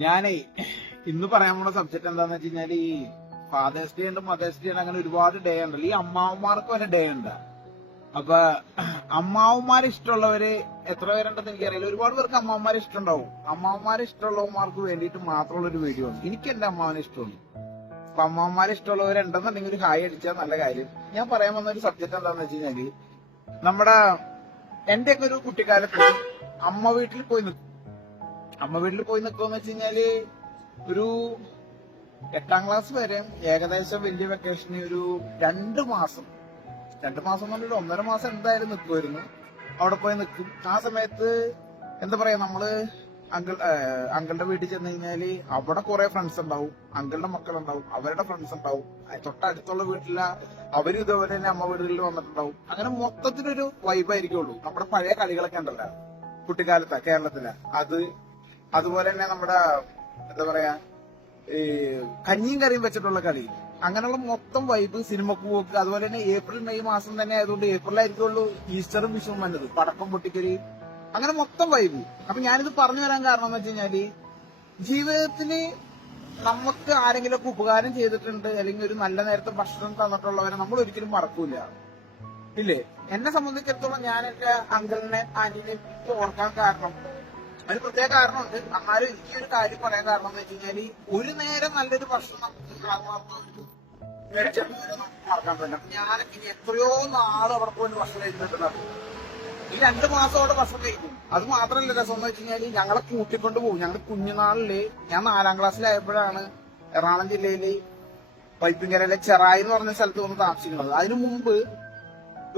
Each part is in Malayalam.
ഞാനേ ഇന്ന് പറയാൻ പോണ സബ്ജക്ട് എന്താന്ന് വെച്ച് കഴിഞ്ഞാല് ഈ ഫാദേഴ്സ് ഡേ ഉണ്ട്, മദേഴ്സ് ഡേ ഉണ്ട്, അങ്ങനെ ഒരുപാട് ഡേ ഉണ്ടല്ലോ. ഈ അമ്മാവന്മാർക്ക് വരെ ഡേ ഉണ്ട്. അപ്പൊ അമ്മാവന്മാരെ ഇഷ്ടമുള്ളവര് എത്ര പേരുണ്ടെന്ന് എനിക്കറിയില്ല. ഒരുപാട് പേർക്ക് അമ്മാവന്മാരെ ഇഷ്ടമുണ്ടാവും. അമ്മാവന്മാരെ ഇഷ്ടമുള്ളവന്മാർക്ക് വേണ്ടിയിട്ട് മാത്രമുള്ള ഒരു വീഡിയോ ആണ്. എനിക്ക് എന്റെ അമ്മാവനെ ഇഷ്ടമാണ്. അപ്പൊ അമ്മാവന്മാരെ ഇഷ്ടമുള്ളവരുണ്ടെന്നുണ്ടെങ്കിൽ ഒരു ഹായ് അടിച്ചാൽ നല്ല കാര്യം. ഞാൻ പറയാൻ വന്ന ഒരു സബ്ജക്ട് എന്താന്ന് വെച്ച് കഴിഞ്ഞാല് നമ്മുടെ എന്റെയൊക്കെ ഒരു കുട്ടിക്കാലത്ത് അമ്മ വീട്ടിൽ പോയി നിൽക്കും. അമ്മ വീട്ടിൽ പോയി നിൽക്കുമെന്ന് വെച്ച് കഴിഞ്ഞാല് ഒരു 8ാം ക്ലാസ് വരെ ഏകദേശം വലിയ വെക്കേഷന് ഒരു 2 മാസം കൊണ്ടൊരു 1.5 മാസം എന്തായാലും നിൽക്കുമായിരുന്നു. അവിടെ പോയി നിൽക്കും. ആ സമയത്ത് എന്താ പറയാ, നമ്മള് അങ്കിളുടെ വീട്ടിൽ ചെന്ന് കഴിഞ്ഞാല് അവിടെ കുറെ ഫ്രണ്ട്സ് ഉണ്ടാവും. അങ്കിളുടെ മക്കളുണ്ടാവും, അവരുടെ ഫ്രണ്ട്സ് ഉണ്ടാവും. തൊട്ടടുത്തുള്ള വീട്ടിലെ അവരും ഇതുപോലെ തന്നെ അമ്മ വീടുകളിൽ വന്നിട്ടുണ്ടാവും. അങ്ങനെ മൊത്തത്തിലൊരു വൈബായിരിക്കുള്ളൂ. നമ്മുടെ പഴയ കളികളൊക്കെ ഉണ്ടല്ലോ കുട്ടിക്കാലത്ത് കേരളത്തിലെ, അതുപോലെ തന്നെ നമ്മുടെ എന്താ പറയാ ഈ കഞ്ഞിയും കറിയും വെച്ചിട്ടുള്ള കളി, അങ്ങനെയുള്ള മൊത്തം വൈബ്, സിനിമക്ക് പോക്ക്. അതുപോലെ തന്നെ ഏപ്രിൽ മെയ് മാസം തന്നെ ആയതുകൊണ്ട് ഏപ്രിലായിരിക്കുള്ളൂ ഈസ്റ്ററും വിഷുവും വന്നത്, പടക്കം പൊട്ടിക്കല്, അങ്ങനെ മൊത്തം വൈബ്. അപ്പൊ ഞാനിത് പറഞ്ഞു വരാൻ കാരണം എന്ന് വെച്ച് കഴിഞ്ഞാല് ജീവിതത്തില് നമുക്ക് ആരെങ്കിലുമൊക്കെ ഉപകാരം ചെയ്തിട്ടുണ്ട്, അല്ലെങ്കിൽ ഒരു നല്ല നേരത്തെ ഭക്ഷണം തന്നിട്ടുള്ളവരെ നമ്മൾ ഒരിക്കലും മറക്കൂല, ഇല്ലേ? എന്നെ സംബന്ധിച്ചിടത്തോളം ഞാൻ എന്റെ അങ്കിളിനെ ആന്റിനെ ഓർക്കാൻ കാരണം അതിന് പ്രത്യേക കാരണമുണ്ട്. എന്നാലും എനിക്ക് ഒരു കാര്യം പറയാൻ കാരണം എന്ന് വെച്ച് കഴിഞ്ഞാല് ഒരു നേരം നല്ലൊരു ഭക്ഷണം മറക്കാൻ പറ്റില്ല. അപ്പൊ ഞാനൊക്കെ ഇനി എത്രയോ നാള് അവിടെ പോയി ഭക്ഷണം കഴിച്ചിട്ടുണ്ടാവും. ഈ 2 മാസം അവിടെ ഭക്ഷണം കഴിക്കും. അത് മാത്രമല്ല രസം എന്ന് വെച്ച് കഴിഞ്ഞാല് ഞങ്ങളെ കൂട്ടിക്കൊണ്ട് പോകും. ഞങ്ങളുടെ കുഞ്ഞുനാളില് ഞാൻ 4ാം ക്ലാസ്സിലായപ്പോഴാണ് എറണാകുളം ജില്ലയില് വൈപ്പിങ്കരയിലെ ചെറായി എന്ന് പറഞ്ഞ സ്ഥലത്ത് വന്ന് താമസിക്കുന്നത്. അതിനു മുമ്പ്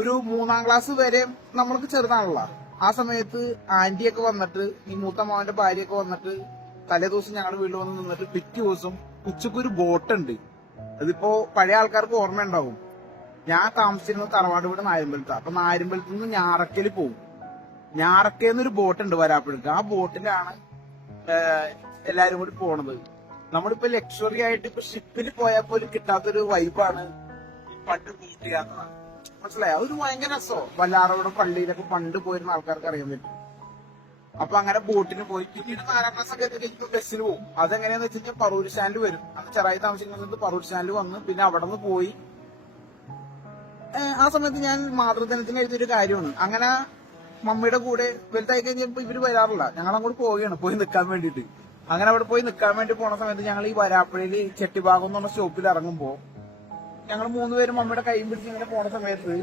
ഒരു 3ാം ക്ലാസ് വരെ നമ്മൾക്ക് ചെറുതാണല്ലോ. ആ സമയത്ത് ആന്റിയൊക്കെ വന്നിട്ട്, ഈ മൂത്തമ്മാവന്റെ ഭാര്യയൊക്കെ വന്നിട്ട് തലേ ദിവസം ഞങ്ങളുടെ വീട്ടിൽ വന്ന് നിന്നിട്ട് പിറ്റേ ദിവസം ഉച്ചക്കൊരു ബോട്ടുണ്ട്. അതിപ്പോ പഴയ ആൾക്കാർക്ക് ഓർമ്മയുണ്ടാവും. ഞാൻ താമസിച്ചിരുന്ന തറവാട് വീട് നായമ്പലത്താണ്. അപ്പൊ നായമ്പലത്ത് നിന്ന് ഞാറക്കല് പോകും. ഞാറക്കേന്നൊരു ബോട്ടുണ്ട് വരാപ്പുഴക്ക്. ആ ബോട്ടിലാണ് എല്ലാരും കൂടി പോണത്. നമ്മളിപ്പോ ലക്ഷറി ആയിട്ട് ഇപ്പൊ ഷിപ്പിൽ പോയാൽ പോലും കിട്ടാത്തൊരു വൈബാണ് പണ്ട് ബോട്ട് യാത്ര. മനസ്സിലായോ? ഒരു ഭയങ്കര രസോ. വല്ലാറോട് പള്ളിയിലൊക്കെ പണ്ട് പോയിരുന്ന ആൾക്കാർക്ക് അറിയാൻ പറ്റും. അപ്പൊ അങ്ങനെ ബോട്ടിന് പോയി. പിന്നീട് 4ാം ക്ലാസ് ഒക്കെ കഴിഞ്ഞിട്ട് ബസ്സിന് പോകും. അതെങ്ങനെയാന്ന് വെച്ച് കഴിഞ്ഞാൽ പറൂർ സ്റ്റാൻഡിൽ വരും. അന്ന് ചെറായി താമസിക്കുന്നത് പറൂർ സ്റ്റാൻഡിൽ വന്ന് പിന്നെ അവിടെ നിന്ന് പോയി. ആ സമയത്ത് ഞാൻ മാതൃദിനത്തിന് എഴുതിയൊരു കാര്യമാണ്. അങ്ങനെ മമ്മിയുടെ കൂടെ വലുതായി കഴിഞ്ഞപ്പോ ഇവര് വരാറില്ല. ഞങ്ങൾ അങ്ങോട്ട് പോവുകയാണ് പോയി നിൽക്കാൻ വേണ്ടിയിട്ട്. അങ്ങനെ അവിടെ പോയി നിൽക്കാൻ വേണ്ടി പോണ സമയത്ത് ഞങ്ങൾ ഈ വരാപ്പുഴയിൽ ചെട്ടിഭാഗം എന്ന് പറഞ്ഞ സ്റ്റോപ്പിൽ ഇറങ്ങുമ്പോ ഞങ്ങൾ 3 പേരും മമ്മിയുടെ കൈയും പിടിച്ച് ഇങ്ങനെ പോണ സമയത്ത്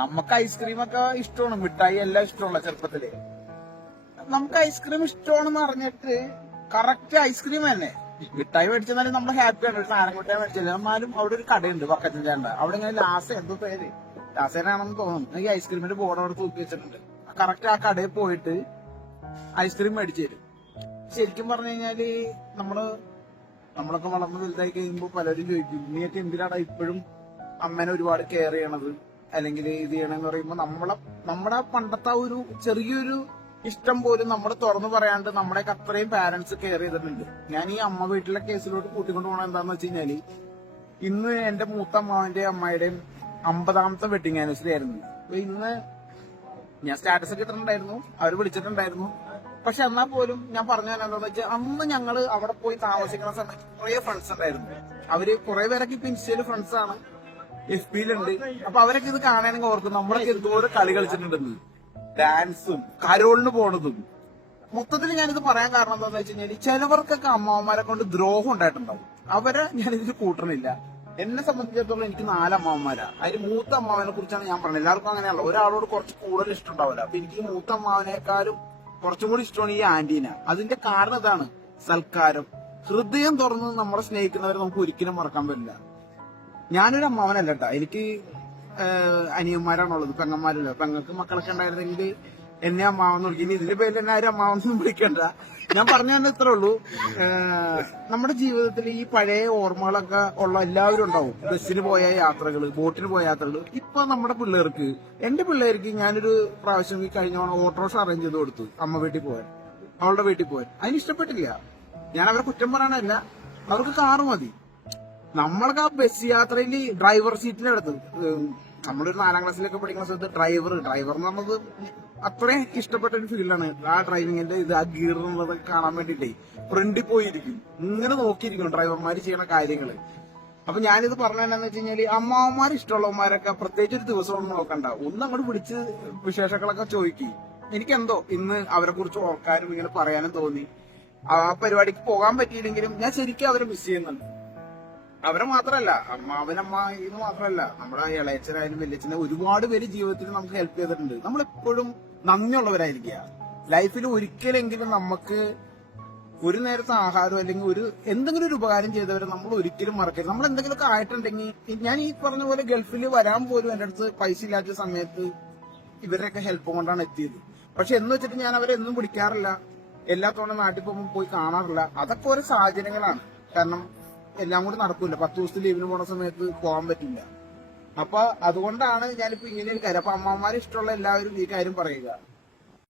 നമുക്ക് ഐസ്ക്രീം ഒക്കെ ഇഷ്ടമാണ്, മിഠായി എല്ലാം ഇഷ്ടമുള്ള ചെറുപ്പത്തില്. നമുക്ക് ഐസ്ക്രീം ഇഷ്ടമാണെന്ന് അറിഞ്ഞിട്ട് കറക്റ്റ് ഐസ്ക്രീം തന്നെ മിഠായി മേടിച്ചെന്നാലും നമ്മൾ ഹാപ്പിയാണ്. ഒരു സാധനം മിഠായി മേടിച്ചില്ല. എന്നാലും അവിടെ ഒരു കടയുണ്ട് വക്കച്ചൻ ചേണ്ട. അവിടെ ഇങ്ങനെ ലാസ എന്തോ പേര് ലാസേനാണെന്ന് തോന്നുന്നു. ഈ ഐസ്ക്രീമിന്റെ ബോർഡ് അവിടെ തൂക്കി വെച്ചിട്ടുണ്ട്. കറക്റ്റ് ആ കടയിൽ പോയിട്ട് ഐസ്ക്രീം മേടിച്ചു തരും. ശരിക്കും പറഞ്ഞു കഴിഞ്ഞാല് നമ്മളൊക്കെ വളർന്ന് വലുതായി കഴിയുമ്പോൾ പലരും ചോദിക്കും, നീയൊക്കെ എന്തിനാണ് ഇപ്പോഴും അമ്മേനെ ഒരുപാട് കെയർ ചെയ്യണത്, അല്ലെങ്കിൽ ഇത് ചെയ്യണമെന്ന് പറയുമ്പോൾ നമ്മുടെ പണ്ടത്തെ ഒരു ചെറിയൊരു ഇഷ്ടം പോലും നമ്മൾ തുറന്നു പറയാണ്ട് നമ്മുടെയൊക്കെ അത്രയും പാരന്റ്സ് കെയർ ചെയ്തിട്ടുണ്ട്. ഞാൻ ഈ അമ്മ വീട്ടിലെ കേസിലോട്ട് കൂട്ടിക്കൊണ്ട് പോകണം എന്താന്ന് വെച്ച് കഴിഞ്ഞാല് ഇന്ന് എന്റെ മൂത്ത അമ്മാവന്റെയും അമ്മായിയുടെയും 50ാമത്തെ വെഡിങ് ആനിവേഴ്സറി ആയിരുന്നു. അപ്പൊ ഇന്ന് ഞാൻ സ്റ്റാറ്റസ് ഒക്കെ ഇട്ടിട്ടുണ്ടായിരുന്നു, അവര് വിളിച്ചിട്ടുണ്ടായിരുന്നു. പക്ഷെ എന്നാൽ പോലും ഞാൻ പറഞ്ഞു എന്താന്ന് വെച്ചാൽ അന്ന് ഞങ്ങള് അവിടെ പോയി താമസിക്കുന്ന സമയത്ത് കുറെ ഫ്രണ്ട്സ് ഉണ്ടായിരുന്നു. അവര് കുറെ പേരൊക്കെ ഇപ്പൊ ഇൻസ്റ്റയില് ഫ്രണ്ട്സ് ആണ്, FB-യിലുണ്ട്. അപ്പൊ അവരൊക്കെ ഇത് കാണാനെങ്കിൽ ഓർക്കും നമ്മളൊക്കെ എന്തോരം കളി കളിച്ചിട്ടുണ്ടെന്ന്, ഡാൻസും കരോളിന് പോണതും. മൊത്തത്തിൽ ഞാനിത് പറയാൻ കാരണം എന്താണെന്ന് വെച്ച് കഴിഞ്ഞാൽ ചിലവർക്കൊക്കെ അമ്മാവന്മാരെ കൊണ്ട് ദ്രോഹം ഉണ്ടായിട്ടുണ്ടാവും. അവരെ ഞാനിതിൽ കൂട്ടണില്ല. എന്നെ സംബന്ധിച്ചിടത്തോളം എനിക്ക് 4 അമ്മാവന്മാരാ. അതിന് മൂത്ത അമ്മാവനെ കുറിച്ചാണ് ഞാൻ പറഞ്ഞത്. എല്ലാവർക്കും അങ്ങനെയല്ല, ഒരാളോട് കുറച്ച് കൂടുതൽ ഇഷ്ടം ഉണ്ടാവില്ല. അപ്പൊ എനിക്ക് മൂത്ത അമ്മാവനേക്കാളും കുറച്ചും കൂടി ഇഷ്ടമാണ് ഈ ആന്റീന. അതിന്റെ കാരണം ഇതാണ്, സൽക്കാരം. ഹൃദയം തുറന്ന് നമ്മളെ സ്നേഹിക്കുന്നവരെ നമുക്ക് ഒരിക്കലും മറക്കാൻ പറ്റില്ല. ഞാനൊരു അമ്മാവനല്ല കേട്ടോ, എനിക്ക് അനിയന്മാരാണുള്ളത്, പെങ്ങന്മാരില്ല. പെങ്ങൾക്ക് മക്കളൊക്കെ ഉണ്ടായിരുന്നെങ്കിൽ എന്നെ അമ്മാവെന്ന് വിളിക്കും. ഇതിന്റെ പേരിൽ എന്നെ ആരും അമ്മാവെന്ന് വിളിക്കണ്ട. ഞാൻ പറഞ്ഞു തന്നെ ഇത്രേ ഉള്ളൂ. നമ്മുടെ ജീവിതത്തിൽ ഈ പഴയ ഓർമ്മകളൊക്കെ ഉള്ള എല്ലാവരും ഉണ്ടാവും. ബസ്സിന് പോയ യാത്രകള്, ബോട്ടിന് പോയ യാത്രകള്. ഇപ്പൊ നമ്മുടെ പിള്ളേർക്ക്, എന്റെ പിള്ളേർക്ക് ഞാനൊരു പ്രാവശ്യം ഈ കഴിഞ്ഞ ഓട്ടോറിക്ഷ അറേഞ്ച് ചെയ്ത് കൊടുത്തു അമ്മ വീട്ടിൽ പോകാൻ, അവളുടെ വീട്ടിൽ പോകാൻ. അതിന് ഇഷ്ടപ്പെട്ടില്ല. ഞാൻ അവരെ കുറ്റം പറയാനല്ല, അവർക്ക് കാറ് മതി. നമ്മളൊക്കെ ആ ബസ് യാത്രയിൽ ഡ്രൈവർ സീറ്റിലെടുത്ത്, നമ്മളൊരു 4ാം ക്ലാസ്സിലൊക്കെ പഠിക്കുന്ന സമയത്ത് ഡ്രൈവർ എന്ന് പറഞ്ഞത് അത്രയും ഇഷ്ടപ്പെട്ട ഒരു ഫീൽഡാണ് ആ ഡ്രൈവിങ്ങിന്റെ ഇത്, ആ ഗീറുന്നത് കാണാൻ വേണ്ടിട്ടേ ഫ്രണ്ടിൽ പോയിരിക്കും, ഇങ്ങനെ നോക്കിയിരിക്കും ഡ്രൈവർമാര് ചെയ്യണ കാര്യങ്ങള്. അപ്പൊ ഞാനിത് പറഞ്ഞതെന്നു വെച്ച് കഴിഞ്ഞാല് അമ്മാവന്മാർ ഇഷ്ടമുള്ളവന്മാരൊക്കെ പ്രത്യേകിച്ച് ഒരു ദിവസം ഒന്നും നോക്കണ്ട, ഒന്ന് അങ്ങോട്ട് വിളിച്ച് വിശേഷങ്ങളൊക്കെ ചോദിക്കും. എനിക്കെന്തോ ഇന്ന് അവരെ കുറിച്ച് ഓർക്കാനും ഇങ്ങനെ പറയാനും തോന്നി. ആ പരിപാടിക്ക് പോകാൻ പറ്റിയില്ലെങ്കിലും ഞാൻ ശരിക്കും അവരെ മിസ് ചെയ്യുന്നുണ്ട്. അവരെ മാത്രമല്ല, അമ്മാവനമ്മായിന്ന് മാത്രമല്ല, നമ്മുടെ ഇളയച്ചനായാലും വല്യച്ഛനെ ഒരുപാട് പേര് ജീവിതത്തിൽ നമുക്ക് ഹെൽപ്പ് ചെയ്തിട്ടുണ്ട്. നമ്മളെപ്പോഴും നന്ദിയുള്ളവരായിരിക്കുക. ലൈഫിൽ ഒരിക്കലെങ്കിലും നമുക്ക് ഒരു നേരത്തെ ആഹാരം അല്ലെങ്കിൽ ഒരു എന്തെങ്കിലും ഒരു ഉപകാരം ചെയ്തവരെ നമ്മൾ ഒരിക്കലും മറക്കരുത്. നമ്മൾ എന്തെങ്കിലുമൊക്കെ ആയിട്ടുണ്ടെങ്കിൽ, ഞാൻ ഈ പറഞ്ഞ പോലെ ഗൾഫിൽ വരാൻ പോലും എന്റെ അടുത്ത് പൈസ ഇല്ലാത്ത സമയത്ത് ഇവരുടെയൊക്കെ ഹെൽപ്പ് കൊണ്ടാണ് എത്തിയത്. പക്ഷെ എന്ന് വെച്ചിട്ട് ഞാൻ അവരെ എന്നും വിളിക്കാറില്ല, എല്ലാ തവണ നാട്ടിൽ പോകുമ്പോൾ പോയി കാണാറില്ല. അതൊക്കെ ഓരോ സാഹചര്യങ്ങളാണ്. കാരണം എല്ലാം കൂടി നടക്കൂല, 10 ദിവസത്തെ ലീവിന് പോണ സമയത്ത് പോകാൻ പറ്റില്ല. അപ്പൊ അതുകൊണ്ടാണ് ഞാനിപ്പോ ഇങ്ങനെ ഒരു കാര്യം. അപ്പൊ അമ്മമാരെ ഇഷ്ടമുള്ള എല്ലാവരും ഈ കാര്യം പറയുക.